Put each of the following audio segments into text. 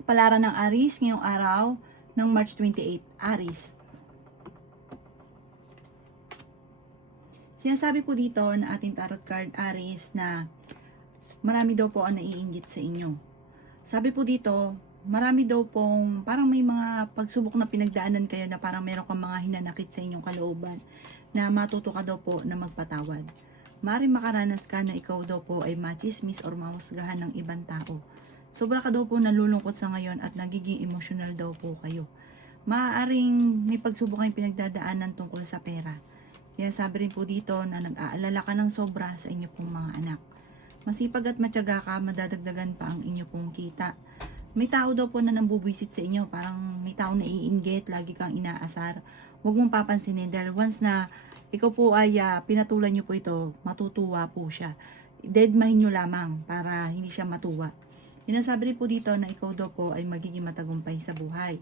Kapalaran ng Aries ngayong araw ng March 28, Aries. Sinasabi po dito na ating tarot card Aries na marami daw po ang naiinggit sa inyo. Sabi po dito, marami daw pong parang may mga pagsubok na pinagdaanan kayo na parang meron kang mga hinanakit sa inyong kalooban na matuto ka daw po na magpatawad. Maaaring makaranas ka na ikaw daw po ay machismis or mahusgahan ng ibang tao. Sobra ka daw po nalulungkot sa ngayon at nagiging emotional daw po kayo. Maaaring may pagsubok kayong pinagdadaanan tungkol sa pera. Kaya sabi rin po dito na nag-aalala ka ng sobra sa inyo pong mga anak. Masipag at matyaga ka, madadagdagan pa ang inyo pong kita. May tao daw po na nambubwisit sa inyo, parang may tao na iinggit, lagi kang inaasar. Huwag mong papansinin dahil once na ikaw po ay pinatulan nyo po ito, matutuwa po siya. Deadmahin nyo lamang para hindi siya matuwa. Sinasabi rin po dito na ikaw daw po ay magiging matagumpay sa buhay.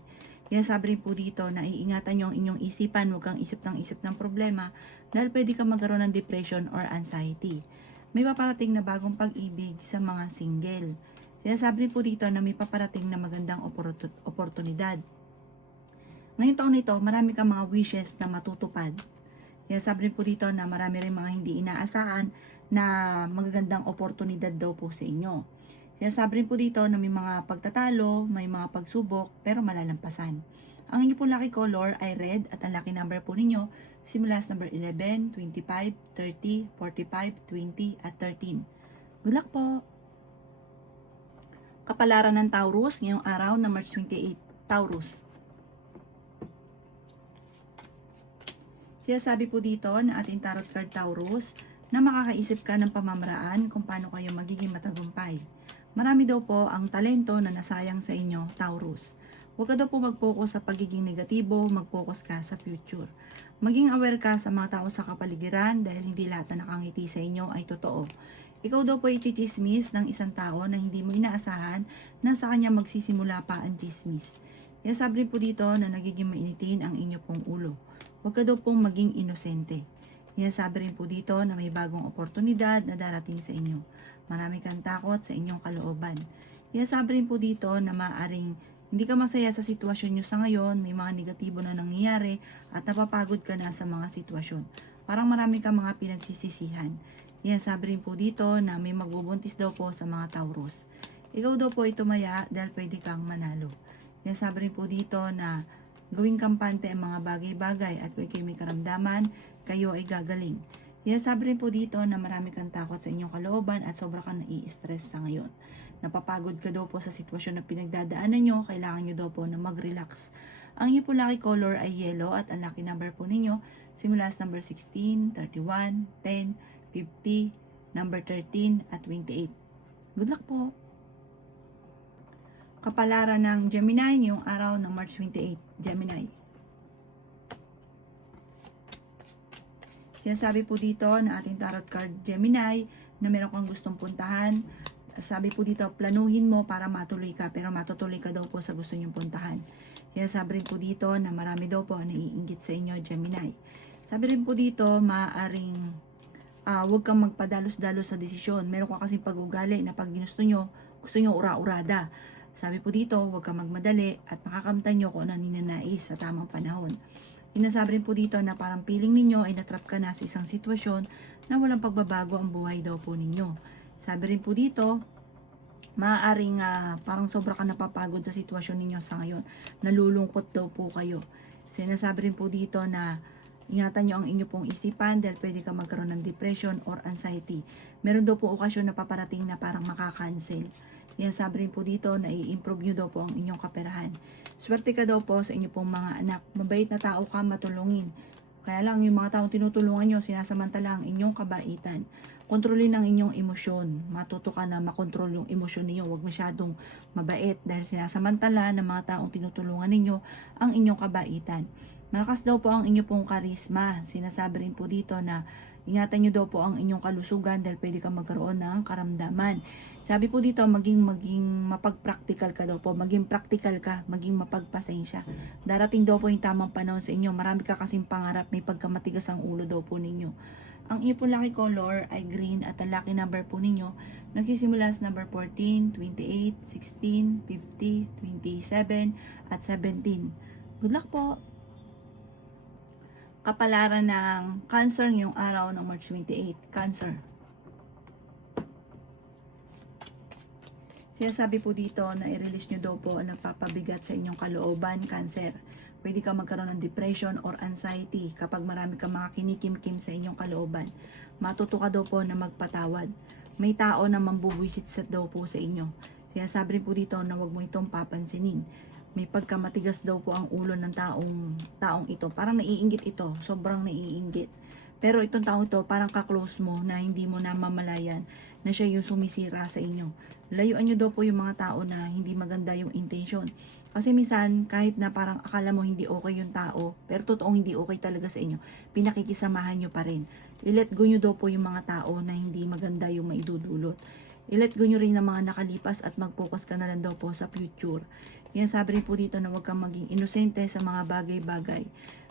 Sinasabi rin po dito na iingatan nyo ang inyong isipan, huwag kang isip ng problema dahil pwede kang magkaroon ng depression or anxiety. May paparating na bagong pag-ibig sa mga single. Sinasabi rin po dito na may paparating na magandang oportunidad. Ngayong taon na ito, marami kang mga wishes na matutupad. Sinasabi rin po dito na marami rin mga hindi inaasahan na magagandang oportunidad daw po sa inyo. Sinasabi rin po dito na may mga pagtatalo, may mga pagsubok, pero malalampasan. Ang inyo po lucky color ay red at ang lucky number po ninyo simula sa number 11, 25, 30, 45, 20 at 13. Good luck po! Kapalaran ng Taurus ngayong araw na March 28, Taurus. Sinasabi po dito na ating tarot card Taurus na makakaisip ka ng pamamaraan kung paano kayo magiging matagumpay. Marami daw po ang talento na nasayang sa inyo, Taurus. Huwag ka daw po mag-focus sa pagiging negatibo, mag-focus ka sa future. Maging aware ka sa mga tao sa kapaligiran dahil hindi lahat na nakangiti sa inyo ay totoo. Ikaw daw po i-chismis ng isang tao na hindi mo inaasahan na sa kanya magsisimula pa ang chismis. Sabi rin po dito na nagiging mainitin ang inyo pong ulo. Huwag ka daw pong maging inosente. Sabi rin po dito na may bagong oportunidad na darating sa inyo. Marami kang takot sa inyong kalooban. Sabi rin po dito na maaaring hindi ka masaya sa sitwasyon nyo sa ngayon, may mga negatibo na nangyayari at napapagod ka na sa mga sitwasyon. Parang marami kang mga pinagsisisihan. Sabi rin po dito na may magbubuntis daw po sa mga Taurus. Ikaw daw po ay tumaya dahil pwede kang manalo. Sabi rin po dito na gawing kampante ang mga bagay-bagay at kung kayo may karamdaman, kayo ay gagaling. Sabi rin po dito na marami kang takot sa inyong kalooban at sobra kang nai-stress sa ngayon. Napapagod ka daw po sa sitwasyon na pinagdadaanan nyo, kailangan nyo daw po na mag-relax. Ang inyo po lucky color ay yellow at ang lucky number po ninyo simula sa number 16, 31, 10, 50, number 13 at 28. Good luck po! Kapalaran ng Gemini ngayong araw ng March 28, Gemini. Sinasabi po dito na ating tarot card Gemini na meron kang gustong puntahan. Sabi po dito, planuhin mo para matuloy ka, pero matutuloy ka daw po sa gusto nyong puntahan. Sinasabi rin po dito na marami daw po ang naiinggit sa inyo, Gemini. Sabi rin po dito, maaaring huwag kang magpadalos-dalos sa desisyon. Meron ka kasing pag-ugali na pag gusto nyo ura-urada. Sabi po dito, huwag kang magmadali at makakamtan nyo kung ano ninanais sa tamang panahon. Sinasabi rin po dito na parang feeling ninyo ay natrap ka na sa isang sitwasyon na walang pagbabago ang buhay daw po ninyo. Sabi rin po dito, maaaring parang sobra ka napapagod sa sitwasyon ninyo sa ngayon. Nalulungkot daw po kayo. Sinasabi rin po dito na ingatan nyo ang inyo pong isipan dahil pwede ka magkaroon ng depression or anxiety. Meron daw po okasyon na paparating na parang makakancel. Sabi rin po dito na i-improve nyo daw po ang inyong kaperahan. Swerte ka daw po sa inyo pong mga anak. Mabait na tao ka, matulungin. Kaya lang yung mga taong tinutulungan nyo, sinasamantala ang inyong kabaitan. Kontrolin ang inyong emosyon. Matuto ka na makontrol yung emosyon ninyo. Huwag masyadong mabait dahil sinasamantala ng mga taong tinutulungan ninyo ang inyong kabaitan. Malakas daw po ang inyong pong karisma. Sinasabi rin po dito na ingatan nyo daw po ang inyong kalusugan dahil pwede kang magkaroon ng karamdaman. Sabi po dito, maging mapag-practical ka daw po. Maging practical ka, maging mapagpasensya. Darating daw po yung tamang panahon sa inyo. Marami ka kasing pangarap, may pagkamatigas ang ulo daw po ninyo. Ang inyo pong lucky color ay green at ang lucky number po ninyo nagsisimula sa number 14, 28, 16, 50, 27, at 17. Good luck po! Kapalaran ng Cancer ngayong araw ng March 28. Cancer. Sinasabi po dito na i-release nyo daw po ang nagpapabigat sa inyong kalooban, Cancer. Pwede ka magkaroon ng depression or anxiety kapag marami kang mga kinikim-kim sa inyong kalooban. Matuto ka daw po na magpatawad. May tao na mambubuisit daw po sa inyo. Sinasabi rin po dito na huwag mo itong papansinin. May pagkamatigas daw po ang ulo ng taong ito. Parang naiinggit ito. Sobrang naiinggit. Pero itong taong ito, parang ka-close mo na hindi mo namamalayan na siya yung sumisira sa inyo. Layuan nyo daw po yung mga tao na hindi maganda yung intention. Kasi minsan, kahit na parang akala mo hindi okay yung tao, pero totoong hindi okay talaga sa inyo, pinakikisamahan nyo pa rin. I-let go nyo daw po yung mga tao na hindi maganda yung maidudulot. I-let go nyo rin ng mga nakalipas at mag-focus ka na lang daw po sa future. Yan sabi rin po dito na huwag kang maging inosente sa mga bagay-bagay.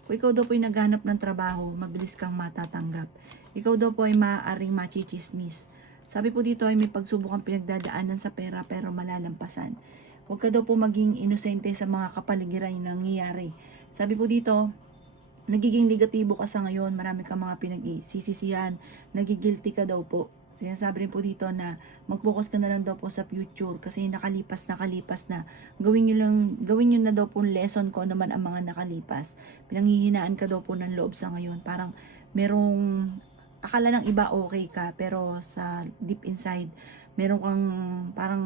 Kung ikaw daw po ay naghanap ng trabaho, mabilis kang matatanggap. Ikaw daw po ay maaaring machichismis. Sabi po dito ay may pagsubok ang pinagdadaanan sa pera pero malalampasan. Huwag ka daw po maging inosente sa mga kapaligiran na nangyayari. Sabi po dito, nagiging negatibo ka sa ngayon, marami kang mga pinag-isisisihan, nagigilty ka daw po. Sinasabi rin po dito na mag-focus ka na lang daw po sa future kasi nakalipas na. Gawin nyo na daw po lesson ko naman ang mga nakalipas. Pinanghihinaan ka daw po ng loob sa ngayon. Parang merong akala ng iba okay ka pero sa deep inside meron kang parang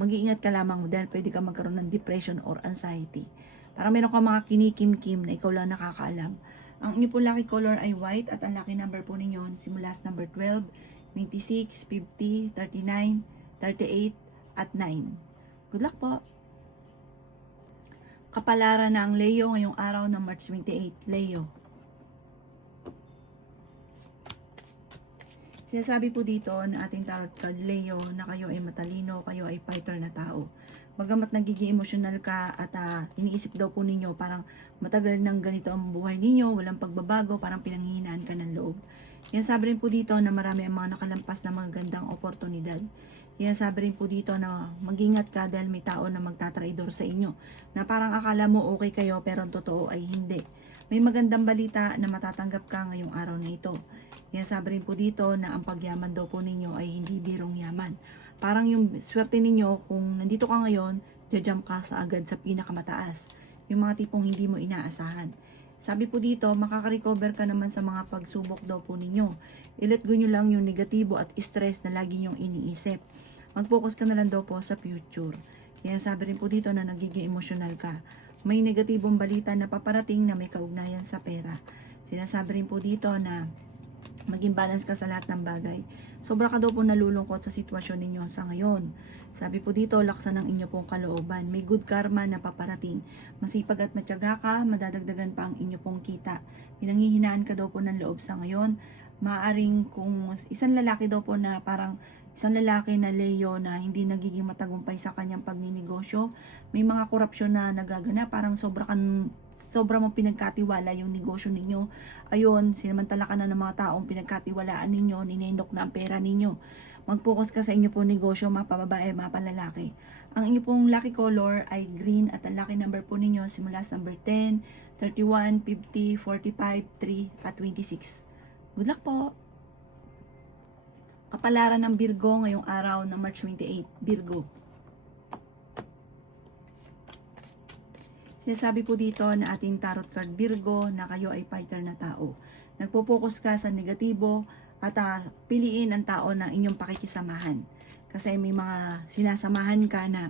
mag-iingat ka lamang dahil pwede ka magkaroon ng depression or anxiety. Parang meron kang mga kinikim-kim na ikaw lang nakakaalam. Ang inyo po lucky color ay white at ang lucky number po ninyo simula sa number 12, 26, 50, 39, 38, at 9. Good luck po! Kapalaran ng Leo ngayong araw ng March 28. Leo. Sinasabi po dito na ating tarot card, Leo, na kayo ay matalino, kayo ay fighter na tao. Bagamat nagiging emotional ka at iniisip daw po ninyo parang matagal nang ganito ang buhay ninyo, walang pagbabago, parang pinanghihinaan ka ng loob. Yan sabi rin po dito na marami ang mga nakalampas na magagandang oportunidad. Yan sabi rin po dito na mag-ingat ka dahil may tao na magtatraidor sa inyo. Na parang akala mo okay kayo pero ang totoo ay hindi. May magandang balita na matatanggap ka ngayong araw na ito. Yan sabi rin po dito na ang pagyaman daw po ninyo ay hindi birong yaman. Parang yung swerte ninyo kung nandito ka ngayon, jajump ka sa agad sa pinakamataas. Yung mga tipong hindi mo inaasahan. Sabi po dito, makaka-recover ka naman sa mga pagsubok daw po ninyo. I-let go nyo lang yung negatibo at stress na lagi nyong iniisip. Mag-focus ka na lang daw po sa future. Yan sabi rin po dito na nagiging emotional ka. May negatibong balita na paparating na may kaugnayan sa pera. Sinasabi rin po dito na maging balance ka sa lahat ng bagay. Sobra ka daw po nalulungkot sa sitwasyon ninyo sa ngayon. Sabi po dito, laksan ang inyo pong kalooban. May good karma na paparating. Masipag at matyaga ka, madadagdagan pa ang inyo pong kita. Pinanghihinaan ka daw po ng loob sa ngayon. Maaring kung isang lalaki daw po na parang isang lalaki na Leo na hindi nagiging matagumpay sa kanyang pagninegosyo, may mga korupsyon na nagagana, parang sobra mong pinagkatiwala yung negosyo ninyo. Ayun, sinamantala ka na ng mga taong pinagkatiwalaan ninyo, ninendok na ang pera ninyo. Mag-focus ka sa inyo pong negosyo, mapababae, mapalalaki. Ang inyo pong lucky color ay green at ang lucky number po ninyo simula sa number 10, 31, 50, 45, 3, at 26. Good luck po! Kapalaran ng Virgo ngayong araw ng March 28. Virgo. Sinasabi po dito na ating tarot card Virgo na kayo ay fighter na tao. Nagpo-focus ka sa negatibo at piliin ang tao na inyong pakikisamahan. Kasi may mga sinasamahan ka na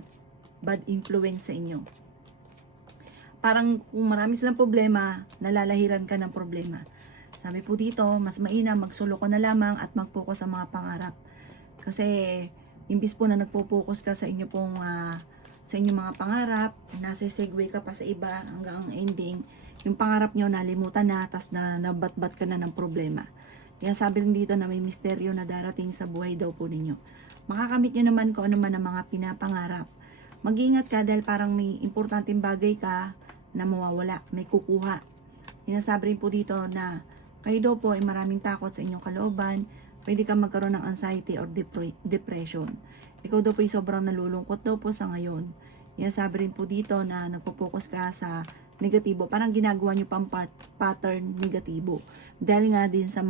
bad influence sa inyo. Parang kung marami silang problema, nalalahiran ka ng problema. Sabi po dito, mas mainam magsolo ko na lamang at mag-focus sa mga pangarap. Kasi imbis po na nagpo-focus ka sa inyo pong sa inyong mga pangarap, nasa-segue ka pa sa iba hanggang ang ending, yung pangarap nyo nalimutan na, tas nabatbat ka na ng problema. Kaya sabi rin dito na may misteryo na darating sa buhay daw po ninyo. Makakamit nyo naman kung ano man ang mga pinapangarap. Mag-ingat ka dahil parang may importanteng bagay ka na mawawala, may kukuha. Sinasabi rin po dito na Kayo daw po ay maraming takot sa inyong kalooban, pwede kang magkaroon ng anxiety or depression. Ikaw daw po ay sobrang nalulungkot daw po sa ngayon. Yan, sabi rin po dito na nagpo-focus ka sa negatibo. Parang ginagawa nyo pang pattern negatibo. Dahil nga din sa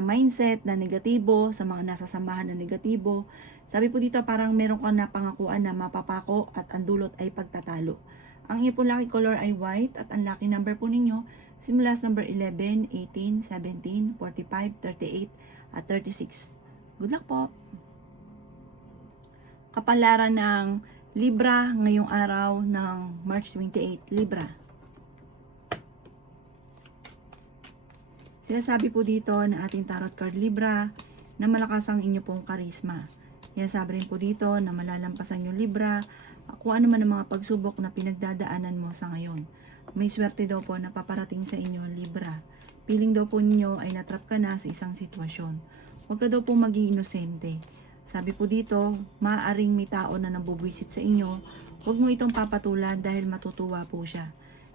mindset na negatibo, sa mga nasasamahan na negatibo. Sabi po dito parang meron kang napangakuan na mapapako at ang dulot ay pagtatalo. Ang inyong po lucky color ay white at ang lucky number po ninyo simula sa number 11, 18, 17, 45, 38 at 36. Good luck po! Kapalaran ng Libra ngayong araw ng March 28. Libra. Sinasabi po dito na ating tarot card Libra na malakas ang inyo pong karisma. Sinasabi rin po dito na malalampasan yung Libra kung ano man ang mga pagsubok na pinagdadaanan mo sa ngayon. May swerte daw po na paparating sa inyo Libra. Piling daw po ninyo ay natrap ka na sa isang sitwasyon. Huwag ka daw po maging inosente. Sabi po dito, maaaring may tao na nabubwisit sa inyo. Huwag mo itong papatulan dahil matutuwa po siya.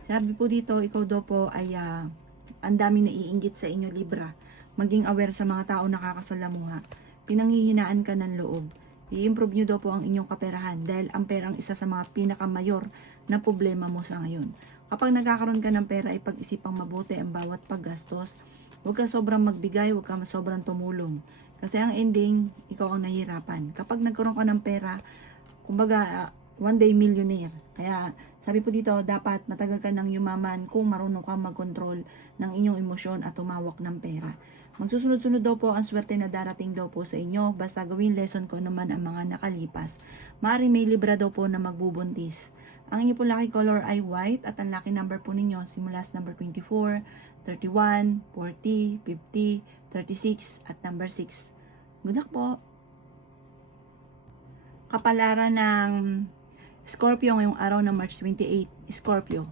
Sabi po dito, ikaw daw po ay ang dami na iinggit sa inyo Libra. Maging aware sa mga tao nakakasalamuha. Pinanghihinaan ka ng loob. I-improve nyo daw po ang inyong kaperahan dahil ang pera ang isa sa mga pinakamayor na problema mo sa ngayon. Kapag nagkakaroon ka ng pera, ay pag-isipang mabuti ang bawat paggastos. Huwag ka sobrang magbigay, huwag ka sobrang tumulong. Kasi ang ending, ikaw ang nahihirapan. Kapag nagkaroon ka ng pera, kumbaga, one day millionaire. Kaya, sabi po dito, dapat matagal ka ng yumaman kung marunong ka mag-control ng inyong emosyon at tumawak ng pera. Magsusunod-sunod daw po ang swerte na darating daw po sa inyo. Basta gawin lesson ko naman ang mga nakalipas. Maaaring may Libra daw po na magbubuntis. Ang inyo po lucky color ay white at ang lucky number po ninyo simula sa number 24, 31, 40, 50, 36 at number 6. Good luck po! Kapalaran ng Scorpio ngayong araw ng March 28. Scorpio.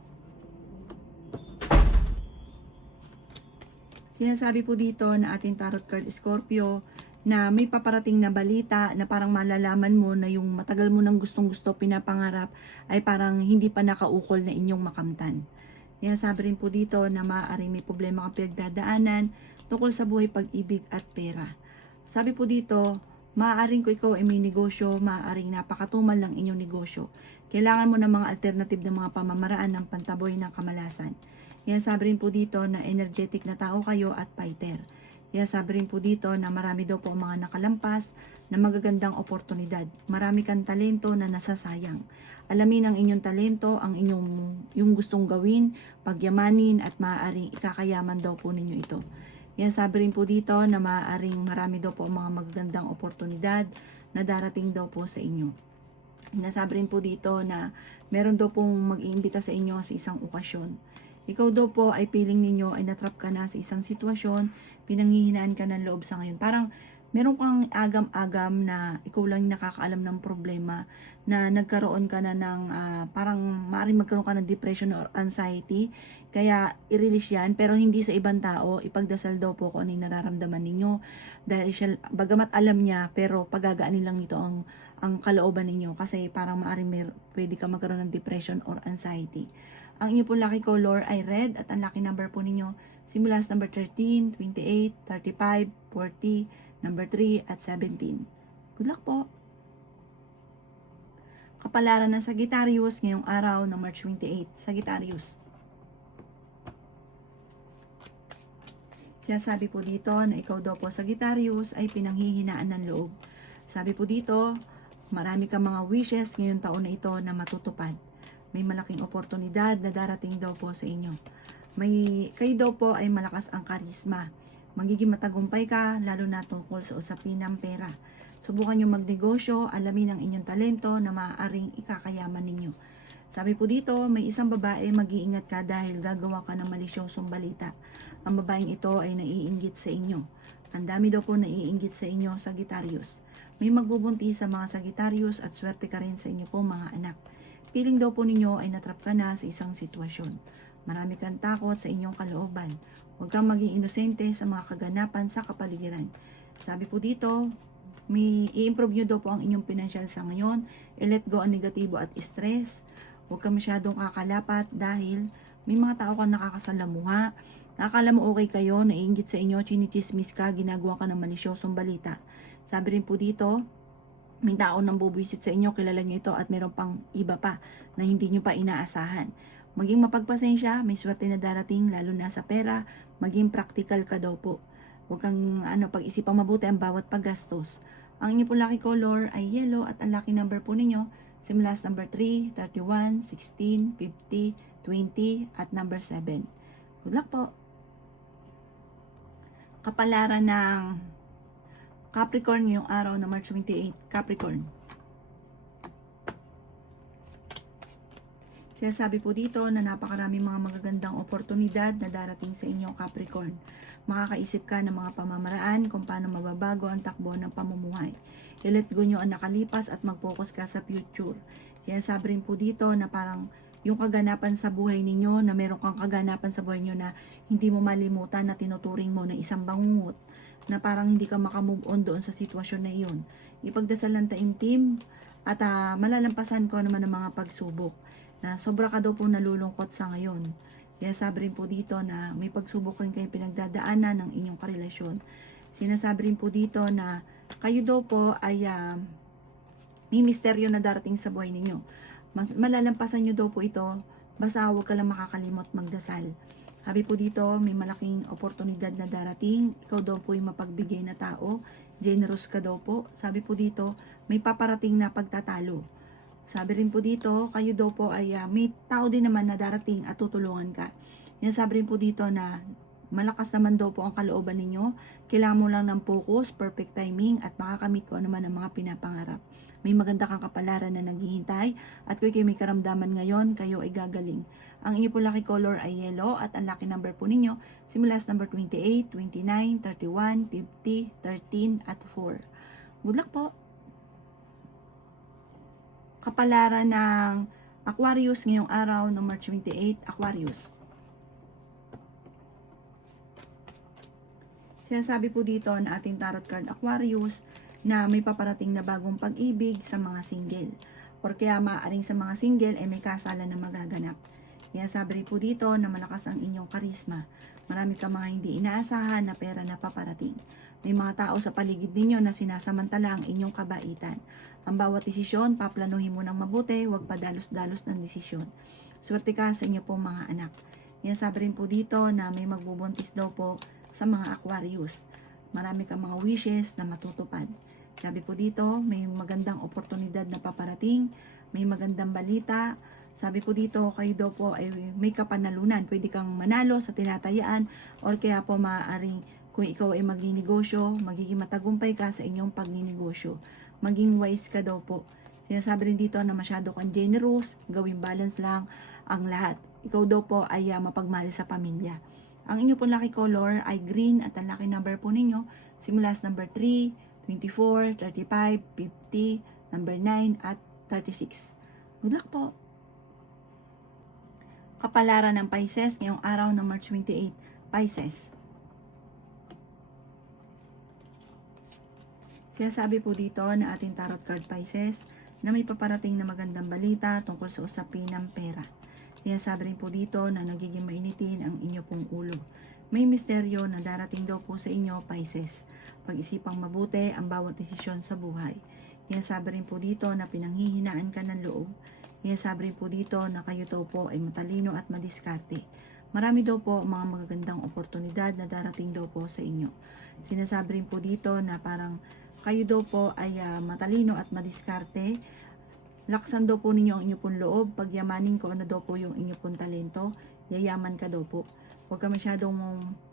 Sinasabi po dito na ating tarot card Scorpio na may paparating na balita na parang malalaman mo na yung matagal mo nang gustong-gusto pinapangarap ay parang hindi pa nakaukol na inyong makamtan. Sinasabi rin po dito na maaaring may problema kang pinagdadaanan tungkol sa buhay, pag-ibig at pera. Sabi po dito, maaaring kung ikaw ay may negosyo, maaaring napakatumal lang inyong negosyo. Kailangan mo ng mga alternative na mga pamamaraan ng pantaboy ng kamalasan. Sabi rin po dito na energetic na tao kayo at fighter. Sabi rin po dito na marami daw po mga nakalampas na magagandang oportunidad. Marami kang talento na nasasayang. Alamin ang inyong talento, ang yung gustong gawin, pagyamanin at maaaring ikakayaman daw po ninyo ito. Sabi rin po dito na maaaring marami daw po mga magagandang oportunidad na darating daw po sa inyo. Nasabi rin po dito na meron daw pong mag-iimbita sa inyo sa isang okasyon. Ikaw daw po ay feeling ninyo ay natrap ka na sa isang sitwasyon, pinanghihinaan ka ng loob sa ngayon. Parang meron kang agam-agam na ikaw lang nakakaalam ng problema na nagkaroon ka na ng parang maaaring magkaroon ka ng depression or anxiety. Kaya i-release yan pero hindi sa ibang tao. Ipagdasal daw po kung ano yung nararamdaman ninyo. Dahil siya, bagamat alam niya pero pagagaanin lang nito ang kalooban ninyo. Kasi parang maaaring pwede ka magkaroon ng depression or anxiety. Ang inyo po lucky color ay red at ang lucky number po ninyo simula sa number 13, 28, 35, 40, number 3 at 17. Good luck po! Kapalaran ng Sagittarius ngayong araw ng March 28. Sagittarius. Sinasabi po dito na ikaw daw po Sagittarius ay pinanghihinaan ng loob. Sabi po dito, marami kang mga wishes ngayong taon na ito na matutupad. May malaking oportunidad na darating daw po sa inyo. Kayo daw po ay malakas ang karisma. Magiging matagumpay ka, lalo na tungkol sa usapin ng pera. Subukan nyo magnegosyo, alamin ang inyong talento na maaaring ikakayaman ninyo. Sabi po dito, may isang babae, mag-iingat ka dahil gagawa ka ng malisyosong balita. Ang babaeng ito ay naiinggit sa inyo. Ang dami daw po naiinggit sa inyo, Sagittarius. May magbubunti sa mga Sagittarius at swerte ka rin sa inyo po mga anak. Feeling daw po ninyo ay natrap ka na sa isang sitwasyon. Marami kang takot sa inyong kalooban. Huwag kang maging inosente sa mga kaganapan sa kapaligiran. Sabi po dito, i-improve nyo daw po ang inyong financial sa ngayon. I-let go ang negatibo at stress. Huwag kang masyadong kakalapat dahil may mga tao kang nakakasalamuha. Nakakala mo okay kayo, naiinggit sa inyo, chinichismis ka, ginagawa ka ng malisyosong balita. Sabi rin po dito, may tao nang bubuwisit sa inyo, kilala nyo ito at meron pang iba pa na hindi nyo pa inaasahan. Maging mapagpasensya, may swerte na darating, lalo na sa pera, maging practical ka daw po. Huwag kang pag-isipang mabuti ang bawat paggastos. Ang inyo po lucky color ay yellow at ang lucky number po ninyo, simula sa number 3, 31, 16, 50, 20 at number 7. Good luck po! Kapalaran ng Capricorn ngayong araw na March 28. Capricorn. Sinasabi po dito na napakarami mga magagandang oportunidad na darating sa inyo, Capricorn. Makakaisip ka ng mga pamamaraan kung paano mababago ang takbo ng pamumuhay. I-let go nyo ang nakalipas at mag-focus ka sa future. Sinasabi rin po dito na parang yung kaganapan sa buhay ninyo, na meron kang kaganapan sa buhay nyo na hindi mo malimutan, na tinuturing mo na isang bangungot, na parang hindi ka makamove on doon sa sitwasyon na iyon. Ipagdasal ng taimtim at malalampasan ko naman ang mga pagsubok, na sobra ka daw po nalulungkot sa ngayon. Kaya sabi rin po dito na may pagsubok rin kayo pinagdadaanan ng inyong karelasyon. Sinasabi rin po dito na kayo daw po ay may misteryo na darating sa buhay ninyo. Malalampasan nyo daw po ito, basta huwag ka lang makakalimot magdasal. Sabi po dito, may malaking oportunidad na darating, ikaw daw po yung mapagbigay na tao, generous ka daw po. Sabi po dito, may paparating na pagtatalo. Sabi rin po dito, kayo daw po ay may tao din naman na darating at tutulungan ka. Yan, sabi rin po dito na malakas naman daw po ang kalooban ninyo. Kailangan mo lang ng focus, perfect timing at makakamit ko naman ang mga pinapangarap. May maganda kang kapalaran na naghihintay at kung kayo may karamdaman ngayon, kayo ay gagaling. Ang inyo po lucky color ay yellow at ang lucky number po ninyo simula sa number 28, 29, 31, 50, 13 at 4. Good luck po! Kapalaran ng Aquarius ngayong araw ng March 28, Aquarius. Sinasabi po dito na ating tarot card Aquarius na may paparating na bagong pag-ibig sa mga single. Or kaya maaaring sa mga single ay may kasalan na magaganap. Sinasabi rin po dito na malakas ang inyong karisma. Marami ka mga hindi inaasahan na pera na paparating. May mga tao sa paligid ninyo na sinasamantala ang inyong kabaitan. Ang bawat desisyon, paplanuhin mo ng mabuti, huwag padalos-dalos ng desisyon. Swerte ka sa inyo pong mga anak. Sinasabi rin po dito na may magbubuntis daw po sa mga Aquarius. Marami kang mga wishes na matutupad. Sabi po dito, may magandang oportunidad na paparating, may magandang balita. Sabi po dito, kayo daw po ay may kapanalunan. Pwede kang manalo sa tinatayaan or kaya po maaaring kung ikaw ay magninegosyo, magiging matagumpay ka sa inyong pagninegosyo. Maging wise ka daw po. Sinasabi rin dito na masyado kang generous, gawing balance lang ang lahat. Ikaw daw po ay mapagmahal sa pamilya. Ang inyo po lucky color ay green at ang lucky number po ninyo simula sa number 3, 24, 35, 50, number 9 at 36. Good luck po! Kapalaran ng Pisces ngayong araw ng March 28, Pisces. Sinasabi po dito na ating tarot card Pisces na may paparating na magandang balita tungkol sa usapin ng pera. Sinasabi rin po dito na nagiging mainitin ang inyo pong ulo. May misteryo na darating daw po sa inyo, Pisces. Pag-isipang mabuti ang bawat desisyon sa buhay. Sinasabi rin po dito na pinanghihinaan ka ng loob. Sinasabi rin po dito na kayo daw po ay matalino at madiskarte. Marami daw po mga magagandang oportunidad na darating daw po sa inyo. Sinasabi rin po dito na parang kayo daw po ay matalino at madiskarte. Laksan daw po ninyo ang inyo pong loob. Pagyamanin ko ano daw po yung inyo pong talento. Yayaman ka daw po. Huwag ka masyadong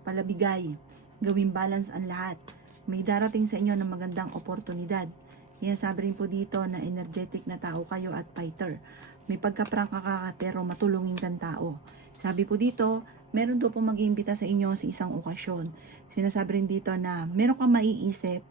palabigay. Gawing balance ang lahat. May darating sa inyo ng magandang oportunidad. Sinasabi rin po dito na energetic na tao kayo at fighter. May pagkaprangka ka pero matulungin kang tao. Sabi po dito, meron daw po mag-iimbita sa inyo sa isang okasyon. Sinasabi rin dito na meron kang maiisip.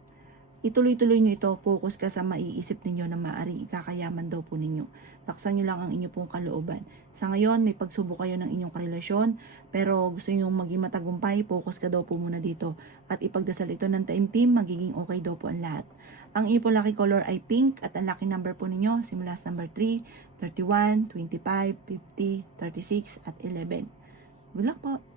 Ituloy-tuloy nyo ito, focus ka sa maiisip ninyo na maaaring ikakayaman daw po ninyo. Taksan nyo lang ang inyo pong kalooban. Sa ngayon, may pagsubok kayo ng inyong karelasyon, pero gusto nyo maging matagumpay, focus ka daw po muna dito. At ipagdasal ito ng taimtim, magiging okay daw po ang lahat. Ang inyo pong lucky color ay pink at ang lucky number po ninyo, simula sa number 3, 31, 25, 50, 36 at 11. Good luck po!